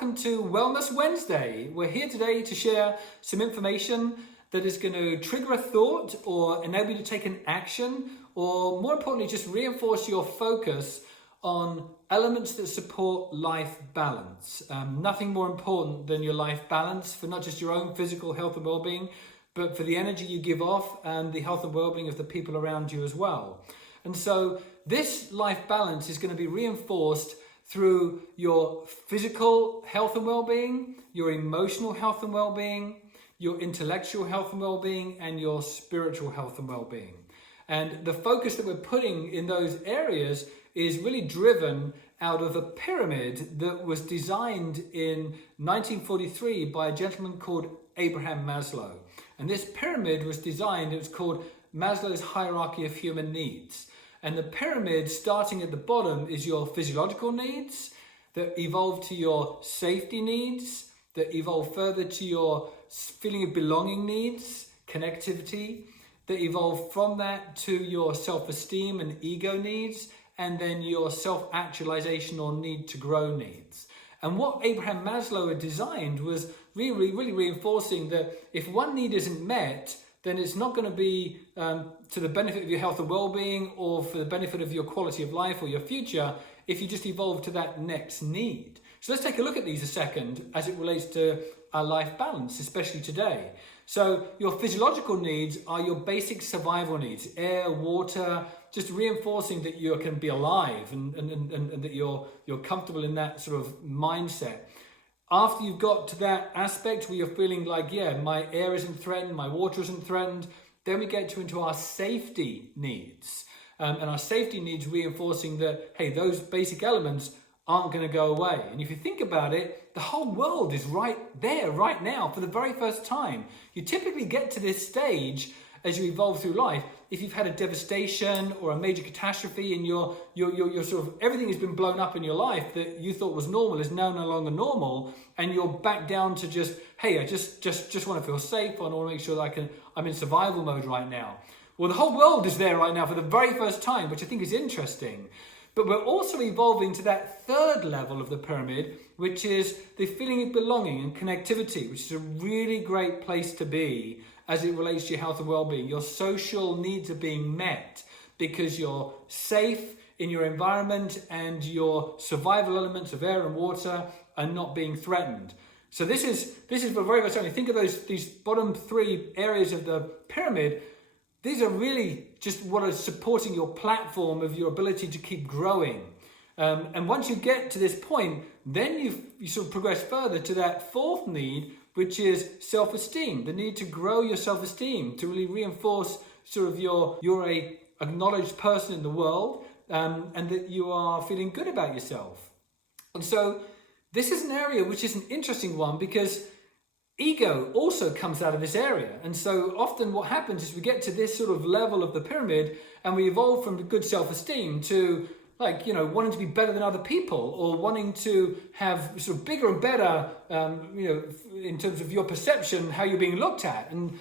welcome to Wellness Wednesday. We're here today to share some information that is going to trigger a thought or enable you to take an action, or more importantly, just reinforce your focus on elements that support life balance. Nothing more important than your life balance for not just your own physical health and well-being, but for the energy you give off and the health and well-being of the people around you as well. And so this life balance is going to be reinforced through your physical health and well-being, your emotional health and well-being, your intellectual health and well-being, and your spiritual health and well-being. And the focus that we're putting in those areas is really driven out of a pyramid that was designed in 1943 by a gentleman called Abraham Maslow. And this pyramid was designed, it was called Maslow's Hierarchy of Human Needs. And the pyramid, starting at the bottom, is your physiological needs that evolve to your safety needs, that evolve further to your feeling of belonging needs, connectivity, that evolve from that to your self-esteem and ego needs, and then your self-actualization or need to grow needs. And what Abraham Maslow had designed was really reinforcing that if one need isn't met, then it's not going to be to the benefit of your health and well-being or for the benefit of your quality of life or your future if you just evolve to that next need. So let's take a look at these a second as it relates to our life balance, especially today. So your physiological needs are your basic survival needs: air, water, just reinforcing that you can be alive and that you're comfortable in that sort of mindset. After you've got to that aspect where you're feeling like, yeah, my air isn't threatened, my water isn't threatened, then we get into our safety needs. And our safety needs reinforcing that, hey, those basic elements aren't going to go away. And if you think about it, the whole world is right there, right now, for the very first time. You typically get to this stage as you evolve through life if you've had a devastation or a major catastrophe and your sort of everything has been blown up in your life that you thought was normal is now no longer normal, and you're back down to just, hey, I just want to feel safe. I want to make sure that I'm in survival mode right now. Well, the whole world is there right now for the very first time, which I think is interesting. But we're also evolving to that third level of the pyramid, which is the feeling of belonging and connectivity, which is a really great place to be as it relates to your health and well-being. Your social needs are being met because you're safe in your environment and your survival elements of air and water are not being threatened. So this is for very much only. Think of these bottom three areas of the pyramid. These are really just what is supporting your platform of your ability to keep growing. And once you get to this point, then you sort of progress further to that fourth need, which is self-esteem, the need to grow your self-esteem, to really reinforce sort of you're a acknowledged person in the world, and that you are feeling good about yourself. And so this is an area which is an interesting one because ego also comes out of this area. And so often what happens is we get to this sort of level of the pyramid and we evolve from good self-esteem to wanting to be better than other people, or wanting to have sort of bigger and better, in terms of your perception, how you're being looked at. And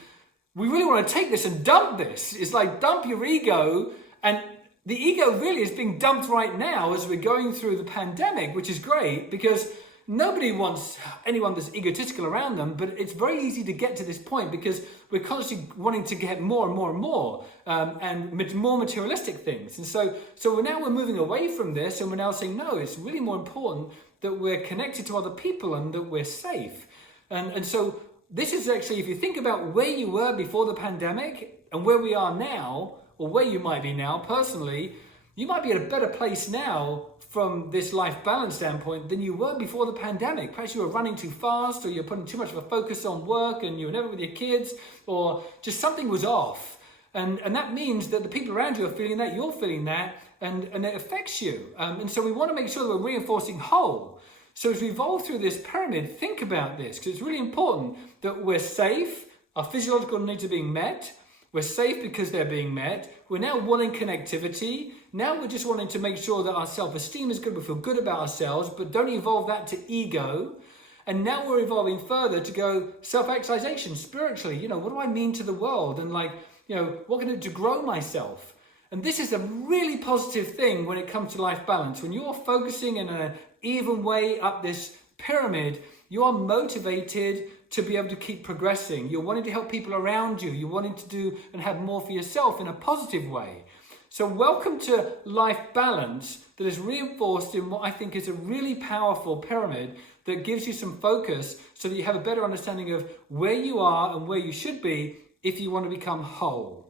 we really want to take this and dump this. It's like dump your ego, and the ego really is being dumped right now as we're going through the pandemic, which is great because nobody wants anyone that's egotistical around them, but it's very easy to get to this point because we're constantly wanting to get more and more and more, and more materialistic things. And so we're moving away from this, and we're now saying, no, it's really more important that we're connected to other people and that we're safe. And so this is actually, if you think about where you were before the pandemic and where we are now, or where you might be now personally, you might be at a better place now from this life balance standpoint than you were before the pandemic. Perhaps you were running too fast, or you're putting too much of a focus on work and you were never with your kids, or just something was off. And that means that the people around you are feeling that, you're feeling that, and it affects you. And so we want to make sure that we're reinforcing whole. So as we evolve through this pyramid, think about this, because it's really important that we're safe, our physiological needs are being met, we're safe because they're being met. We're now wanting connectivity. Now we're just wanting to make sure that our self-esteem is good. We feel good about ourselves, but don't evolve that to ego. And now we're evolving further to go self-actualization spiritually. What do I mean to the world? And what can I do to grow myself? And this is a really positive thing when it comes to life balance. When you're focusing in an even way up this pyramid, you are motivated to be able to keep progressing. You're wanting to help people around you. You're wanting to do and have more for yourself in a positive way. So welcome to Life Balance, that is reinforced in what I think is a really powerful pyramid that gives you some focus so that you have a better understanding of where you are and where you should be if you want to become whole.